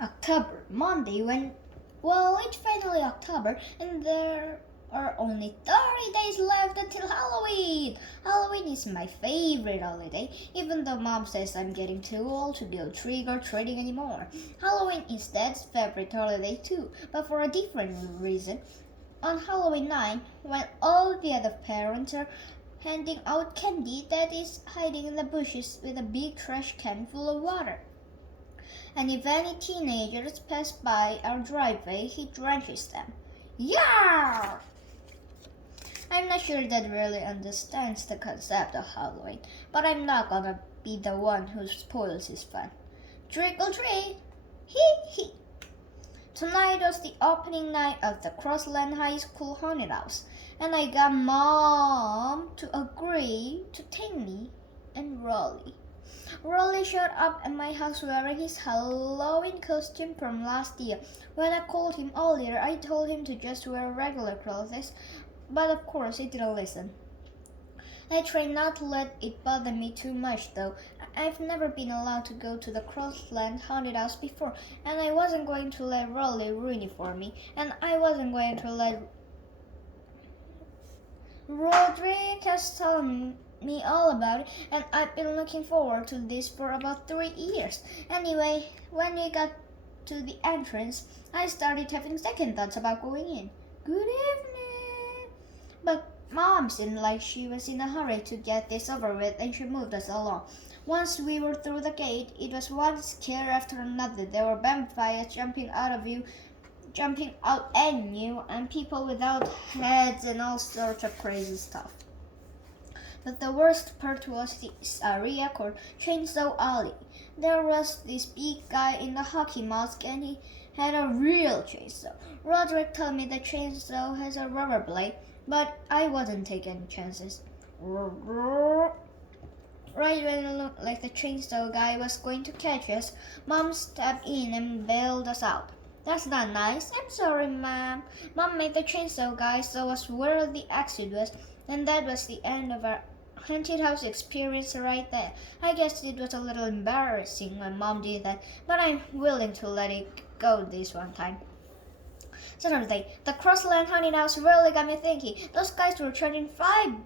October, Monday, it's finally October, and there are only 30 days left until Halloween. Halloween is my favorite holiday, even though Mom says I'm getting too old to go trick-or-treating anymore. Halloween is Dad's favorite holiday too, but for a different reason. On Halloween night, when all the other parents are handing out candy, Dad is hiding in the bushes with a big trash can full of water. And if any teenagers pass by our driveway, he drenches them. Yeah! I'm not sure Dad really understands the concept of Halloween, but I'm not gonna be the one who spoils his fun. Trick or treat! Hee hee! Tonight was the opening night of the Crossland High School Haunted House, and I got Mom to agree to take me and Rolly. Rolly showed up at my house wearing his Halloween costume from last year. When I called him earlier, I told him to just wear regular clothes, but of course he didn't listen. I try not to let it bother me too much though. I've never been allowed to go to the Crossland Haunted House before, and I wasn't going to let Rolly ruin it for me, and I wasn't going to let Roderick has told me all about it, and I've been looking forward to this for about 3 years. Anyway, when we got to the entrance, I started having second thoughts about going in. Good evening! But Mom seemed like she was in a hurry to get this over with, and she moved us along. Once we were through the gate, it was one scare after another. There were vampires jumping out at you, and people without heads and all sorts of crazy stuff. But the worst part was this area called Chainsaw Alley. There was this big guy in the hockey mask, and he had a real chainsaw. Roderick told me the chainsaw has a rubber blade, but I wasn't taking chances. Right when it looked like the chainsaw guy was going to catch us, Mom stepped in and bailed us out. That's not nice. I'm sorry, Mom. Mom made the chainsaw guy show us where the exit was, and that was the end of our haunted house experience right there. I guess it was a little embarrassing when Mom did that, but I'm willing to let it go this one time. Saturday, the Crossland Haunted House really got me thinking. Those guys were charging $5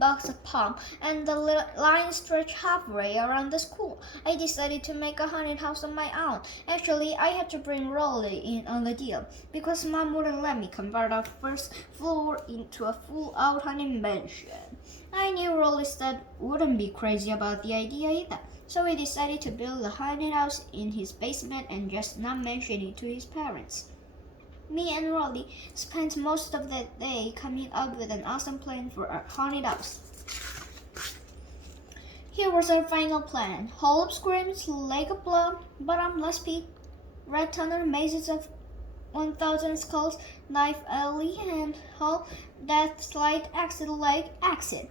a pop, and the line stretched halfway around the school. I decided to make a haunted house on my own. Actually, I had to bring Rolly in on the deal, because Mom wouldn't let me convert our first floor into a full-out haunted mansion. I knew Rolly's dad wouldn't be crazy about the idea either, so we decided to build a haunted house in his basement and just not mention it to his parents. Me and Rolly spent most of the day coming up with an awesome plan for our haunted house. Here was our final plan. Hall of Screams, Lake of Blood, Bottomless Pit, Red Tunnel, Mazes of 1000 Skulls, Knife Alley, and Hall, Death Slide, Exit Lake, Exit.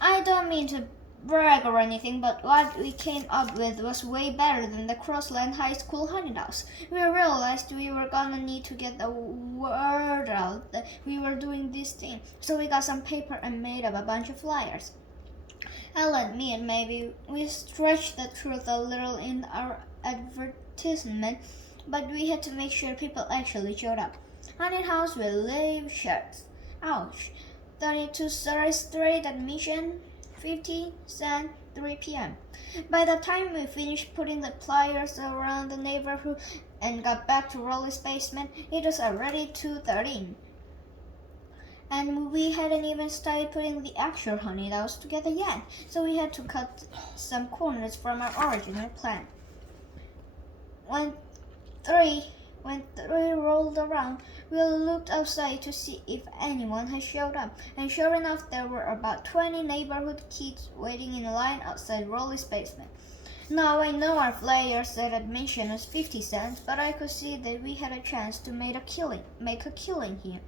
I don't mean to brag or anything, but what we came up with was way better than the Crossland High School haunted house. We realized we were gonna need to get the word out that we were doing this thing, so we got some paper and made up a bunch of flyers. I'll admit maybe we stretched the truth a little in our advertisement, but we had to make sure people actually showed up. Haunted house with live shirts. Ouch. 32 straight admission, 50 cents, 3 p.m. By the time we finished putting the flyers around the neighborhood and got back to Rolly's basement, it was already 2:13. And we hadn't even started putting the actual haunted house together yet, so we had to cut some corners from our original plan. When three rolled around, we looked outside to see if anyone had showed up, and sure enough, there were about 20 neighborhood kids waiting in line outside Rolly's basement. Now I know our flyer said admission was 50 cents, but I could see that we had a chance to make a killing here.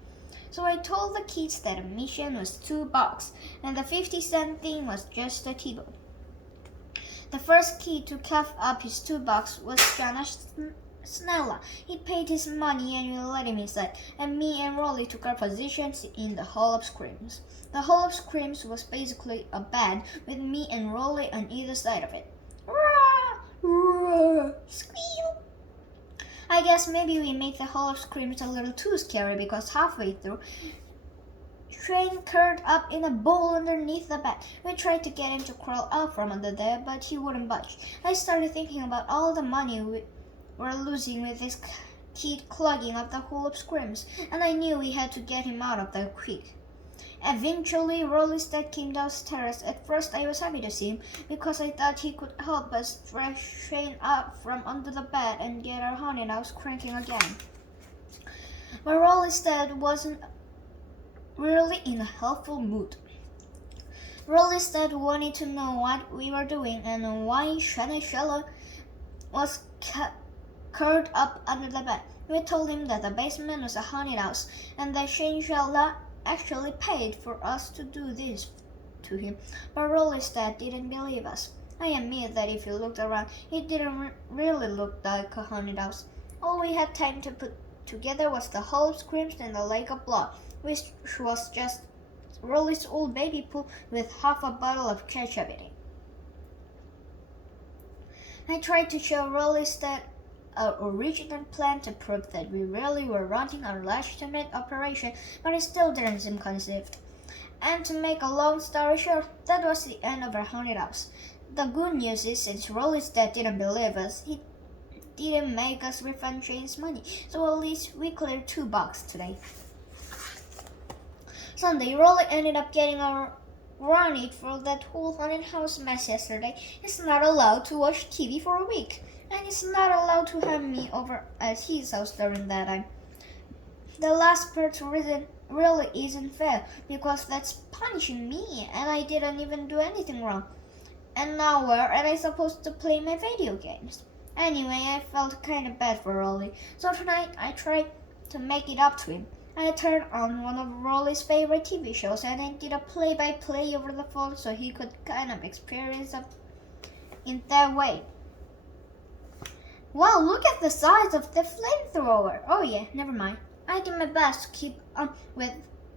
So I told the kids that admission was $2, and the 50-cent thing was just a table. The first kid to cough up his $2 was Jonas Snella. He paid his money and we let him inside, and me and Rolly took our positions in the Hall of Screams. The Hall of Screams was basically a bed with me and Rolly on either side of it. Rah! Rah! Squeal! I guess maybe we made the Hall of Screams a little too scary because halfway through, Shane curled up in a ball underneath the bed. We tried to get him to crawl out from under there, but he wouldn't budge. I started thinking about all the money we were losing with this kid clogging up the Hall of Screams, and I knew we had to get him out of there quick. Eventually, Rolly's dad came downstairs. At first, I was happy to see him because I thought he could help us drag Shane out from under the bed and get our haunted house cranking again. But Rolly's dad wasn't really in a helpful mood. Rolly's dad wanted to know what we were doing and why Shana was curled up under the bed. We told him that the basement was a haunted house and that Shane actually paid for us to do this to him, but Rolly's dad didn't believe us. I admit that if you looked around, it didn't really look like a haunted house. All we had time to put together was the Hall of Screams and the Lake of Blood, which was just Rolly's old baby pool with half a bottle of ketchup in it. I tried to show Rolly's dad our original plan to prove that we really were running a legitimate operation, but it still didn't seem conceived. And to make a long story short, that was the end of our haunted house. The good news is, since Rolly's dad didn't believe us, he didn't make us refund Shane's money, so at least we cleared $2 today. Sunday, Rolly ended up getting our warning for that whole haunted house mess yesterday. He's not allowed to watch TV for a week. And he's not allowed to have me over at his house during that time. The last part really isn't fair because that's punishing me and I didn't even do anything wrong. And now where am I supposed to play my video games? Anyway, I felt kind of bad for Rolly, so tonight I tried to make it up to him. I turned on one of Rolly's favorite TV shows and I did a play-by-play over the phone so he could kind of experience it in that way. Wow, look at the size of the flamethrower. Oh yeah, never mind. I did my best to keep up with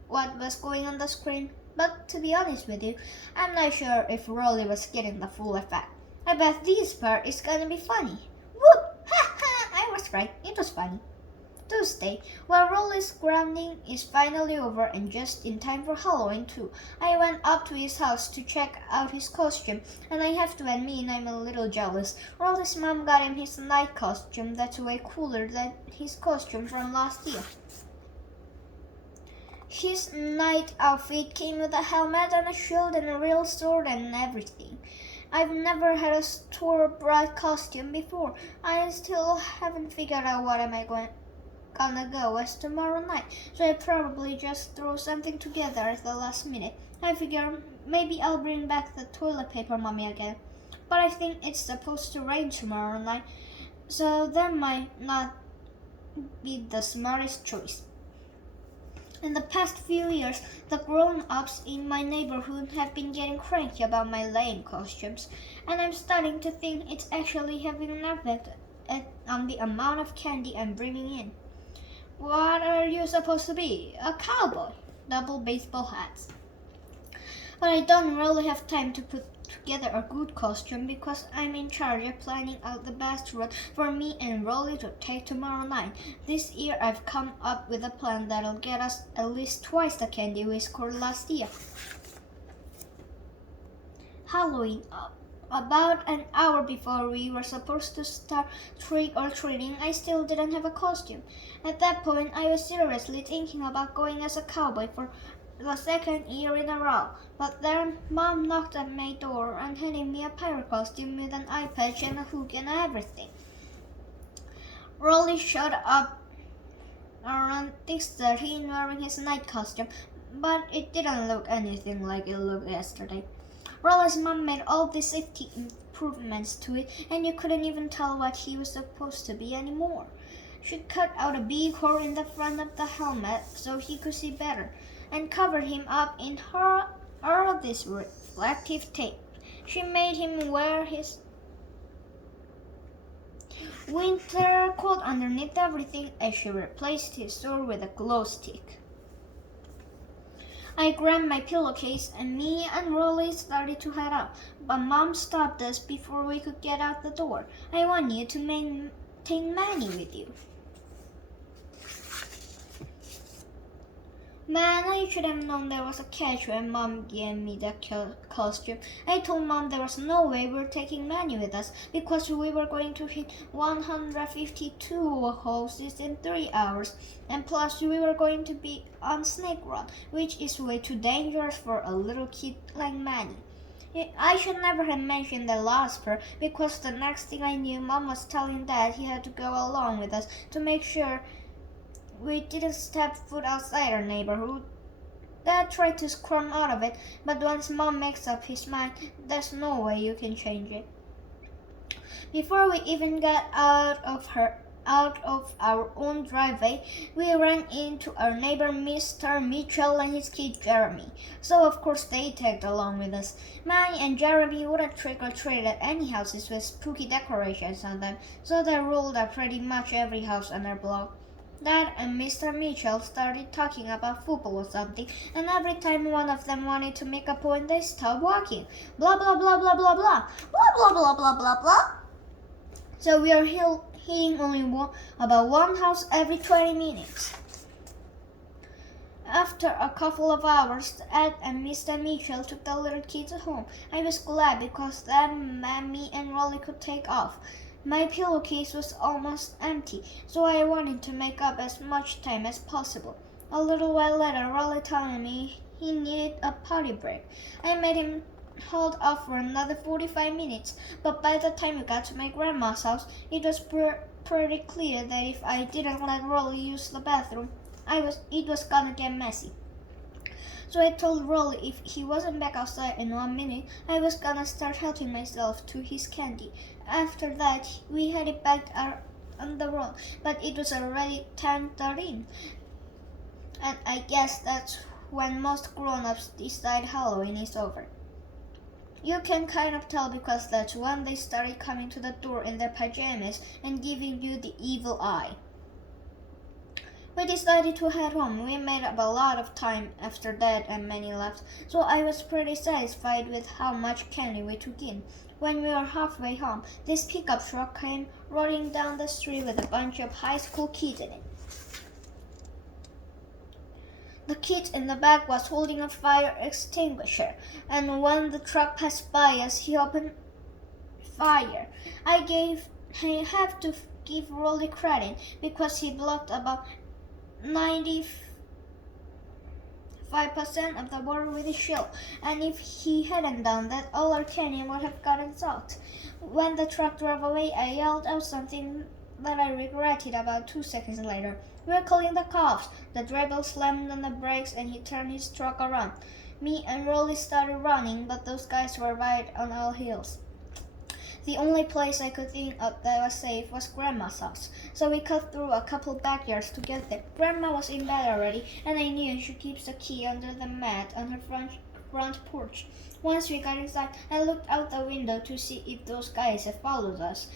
what was going on the screen, but to be honest with you, I'm not sure if Rolly was getting the full effect. I bet this part is gonna be funny. Whoop! Ha ha! I was right, it was funny. Tuesday, while Rolly's grounding is finally over and just in time for Halloween too, I went up to his house to check out his costume, and I have to admit I'm a little jealous. Rolly's mom got him his night costume that's way cooler than his costume from last year. His night outfit came with a helmet and a shield and a real sword and everything. I've never had a store-bought costume before. I still haven't figured out what am I gonna go as tomorrow night, so I probably just throw something together at the last minute. I figure maybe I'll bring back the toilet paper mummy again, but I think it's supposed to rain tomorrow night, so that might not be the smartest choice. In the past few years, the grown-ups in my neighborhood have been getting cranky about my lame costumes, and I'm starting to think it's actually having an effect on the amount of candy I'm bringing in. What are you supposed to be? A cowboy. Double baseball hats. But I don't really have time to put together a good costume because I'm in charge of planning out the best route for me and Rolly to take tomorrow night. This year I've come up with a plan that'll get us at least twice the candy we scored last year. Halloween. About an hour before we were supposed to start trick-or-treating, I still didn't have a costume. At that point, I was seriously thinking about going as a cowboy for the second year in a row. But then, Mom knocked at my door and handed me a pirate costume with an eye patch and a hook and everything. Rolly showed up around 6:30 wearing his night costume, but it didn't look anything like it looked yesterday. Rolly's mom made all the safety improvements to it, and you couldn't even tell what he was supposed to be anymore. She cut out a big hole in the front of the helmet so he could see better, and covered him up in all this reflective tape. She made him wear his winter coat underneath everything as she replaced his sword with a glow stick. I grabbed my pillowcase and me and Rolly started to head out, but Mom stopped us before we could get out the door. I want you to take Manny with you. Man, I should have known there was a catch when Mom gave me the costume. I told Mom there was no way we were taking Manny with us because we were going to hit 152 houses in 3 hours. And plus we were going to be on Snake Run, which is way too dangerous for a little kid like Manny. I should never have mentioned the last part because the next thing I knew, Mom was telling Dad he had to go along with us to make sure we didn't step foot outside our neighborhood. Dad tried to squirm out of it, but once Mom makes up his mind, there's no way you can change it. Before we even got out of our own driveway, we ran into our neighbor Mr. Mitchell and his kid Jeremy. So of course they tagged along with us. Manny and Jeremy wouldn't trick or treat at any houses with spooky decorations on them, so they ruled at pretty much every house on our block. Dad and Mr. Mitchell started talking about football or something, and every time one of them wanted to make a point, they stopped walking. Blah blah blah blah blah blah. Blah blah blah blah blah blah. So we are hitting only about one house every 20 minutes. After a couple of hours, Ed and Mr. Mitchell took the little kids home. I was glad because then Mammy and Rolly could take off. My pillowcase was almost empty, so I wanted to make up as much time as possible. A little while later, Rolly told me he needed a potty break. I made him hold off for another 45 minutes, but by the time we got to my grandma's house, it was pretty clear that if I didn't let Rolly use the bathroom, it was gonna get messy. So I told Rolly if he wasn't back outside in 1 minute, I was gonna start helping myself to his candy. After that, we headed back on the road, but it was already 10:13, and I guess that's when most grown-ups decide Halloween is over. You can kind of tell because that's when they started coming to the door in their pajamas and giving you the evil eye. We decided to head home. We made up a lot of time after Dad and Manny left, so I was pretty satisfied with how much candy we took in. When we were halfway home, this pickup truck came rolling down the street with a bunch of high school kids in it. The kid in the back was holding a fire extinguisher, and when the truck passed by us, he opened fire. I have to give Rolly credit because he blocked about 95% of the water with his shield, and if he hadn't done that, all our canyon would have gotten soaked. When the truck drove away, I yelled out something that I regretted about 2 seconds later. "We're calling the cops." The driver slammed on the brakes and he turned his truck around. Me and Rolly started running, but those guys were right on our heels. The only place I could think of that was safe was Grandma's house, so we cut through a couple backyards to get there. Grandma was in bed already, and I knew she keeps the key under the mat on her front porch. Once we got inside, I looked out the window to see if those guys had followed us,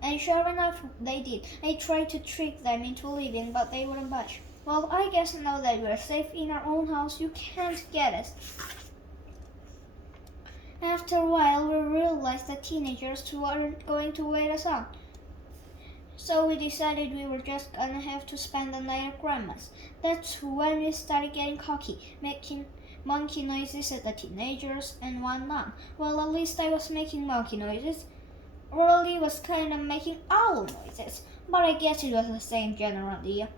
and sure enough, they did. I tried to trick them into leaving, but they wouldn't budge. Well, I guess now that we're safe in our own house, you can't get us. After a while, we realized that teenagers weren't going to wait us on. So we decided we were just gonna have to spend the night at Grandma's. That's when we started getting cocky, making monkey noises at the teenagers and whatnot. Well, at least I was making monkey noises. Rolly was kind of making owl noises, but I guess it was the same general idea.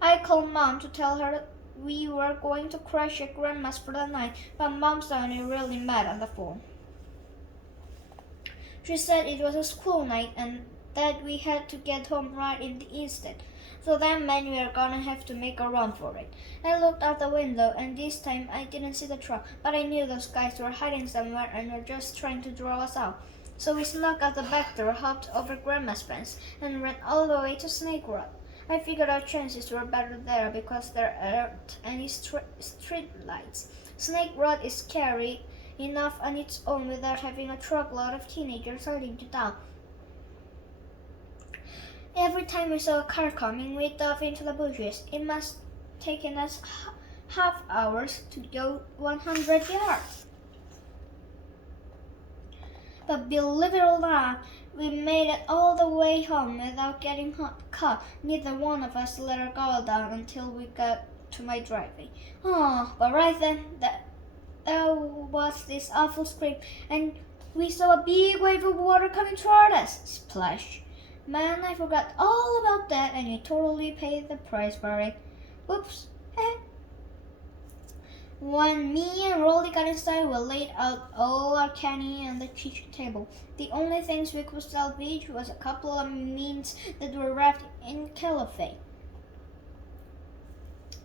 I called Mom to tell her we were going to crash at Grandma's for the night, but Mom sounded really mad on the phone. She said it was a school night and that we had to get home right in the instant, so that meant we were gonna have to make a run for it. I looked out the window and this time I didn't see the truck, but I knew those guys were hiding somewhere and were just trying to draw us out. So we snuck out the back door, hopped over Grandma's fence, and ran all the way to Snake Run. I figured our chances were better there because there aren't any street lights. Snake Run is scary enough on its own without having a truckload of teenagers hiding you down. Every time we saw a car coming, we dove into the bushes. It must have taken us half hours to go 100 yards. But believe it or not, we made it all the way home without getting caught. Neither one of us let our guard down until we got to my driveway. Oh, but right then, there was this awful scream, and we saw a big wave of water coming toward us. Splash. Man, I forgot all about that, and you totally paid the price for it. Whoops. When me and Rolly got inside, we laid out all our candy on the kitchen table. The only things we could salvage was a couple of mints that were wrapped in cellophane,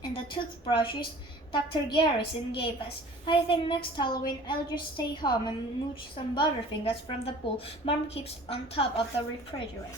and the toothbrushes Dr. Garrison gave us. I think next Halloween I'll just stay home and mooch some Butterfingers from the pool Mom keeps on top of the refrigerator.